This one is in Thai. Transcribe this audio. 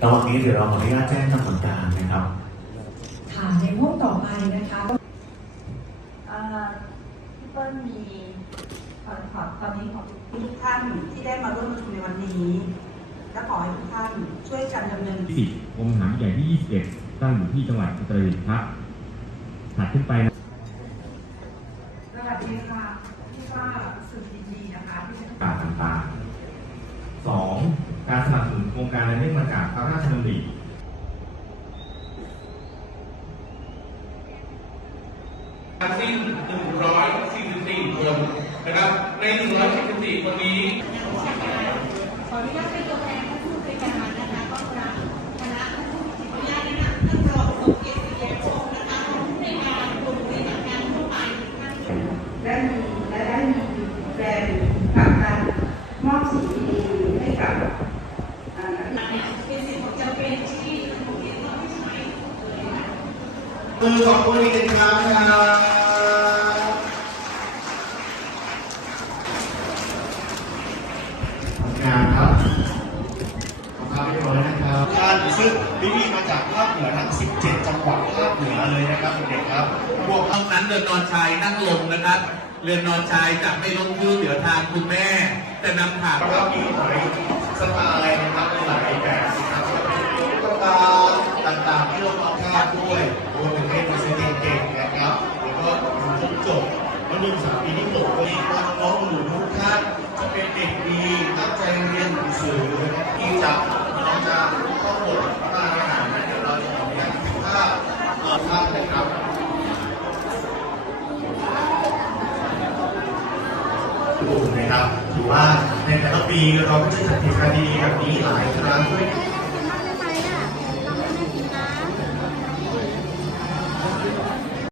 แล้ววันนี้เดี๋ยวเราขออนุญาตแจ้งกำหนดการนะครับ ค่ะในห้วงต่อไปนะคะอ่าพี่เปิ้ลมีขอขอตอนนี้ขอทุกท่านที่ได้มาร่วมประชุมในวันนี้ และขอให้ทุกท่านช่วยกันดำเนิน ที่สิบองค์หางใหญ่ที่ 21ตั้งอยู่ที่จังหวัดอุตรดิตถ์ครับถัดขึ้นไปนะ สวัสดีค่ะพี่ว่าสุดดีๆนะคะที่จะ การต่างๆสอง การสนับสนุนโครงการในเรื่องมาจากพระราชดำริทั้งสิ้น144 คนนะครับ ใน 144 คนนี้ ขออนุญาตเป็นตัวแทนท่านผู้บริการนะคะก็คณะคณะท่านผู้ขออนุญาตแนะนำท่านรองสมเกียรติศรีแยมโชคนะคะรองผู้ในวยการกลุ่มปฏิบัติการทั่วไปท่านค่ะ ได้มีและได้มีแบรนด์กับการมอบสิ่งดีๆให้กับอ่านักเรียน เนี่ยเป็นสิ่งของจำเป็นที่โรงเรียนต้องใช้เลยนะ มือขอบคุณอีกหนึ่งครั้งครับทำงานครับขอบคุณเรียบร้อยนะครับท่านซึ่งพี่ๆมาจากภาคเหนือทั้ง 17 จังหวัดภาคเหนือเลยนะครับเด็กๆครับพวกห้องนั้นเรือนนอนชายนั่งลงนะครับ เรือนนอนชายจะไม่ลงชื่อเดี๋ยวทางคุณแม่ จะนำถาดแล้วก็มีหลายสไตล์นะครับหลายแบบนะครับตุ๊กตาต่างๆที่เราเอาคาดด้วยรวมถึงให้ดูเสียงเก่งๆนะครับแล้วก็ดูจนจบ ปีที่หกก็มีน้องหนูทุกท่านจะเป็นเด็กดีตั้งใจเรียนหนังสือนะครับที่จะเราจะต้องบทมาขนาดนั้นเดี๋ยวเราจะขออนุญาตภาพเอ่อภาพเลยครับถูกนะครับถือว่าในแต่ละปีเราก็จะจัดกิจกรรมดีๆแบบนี้หลายครั้งด้วย